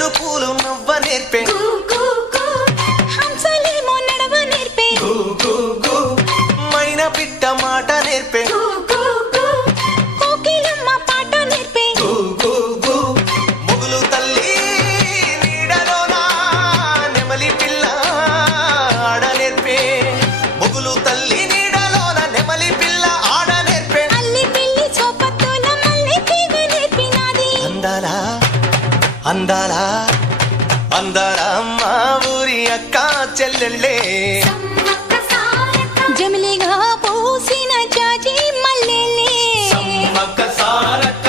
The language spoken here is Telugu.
విల్లు పూలు నవ్వ నేర్పే హంసలేమో నడవ నేర్పే మైనా పిట్ట మాట నేర్పే కోకిలమ్మ పాట నేర్పే ముగులు తల్లి నీడలోన నెమలి పిల్ల ఆడ నేర్పే ముగులు తల్లి నీడలోన నెమలి పిల్ల ఆడ నేర్పే అల్లి పిల్లి చోపత్తుల మల్లె తీగ నేర్పినాది అందాలా అందాలా అందాలా మా ఊరి అక్క చెల్లెళ్ళే జమిలిగా పూసిన జాజి మల్లెలే సమ్మక్క సారక్క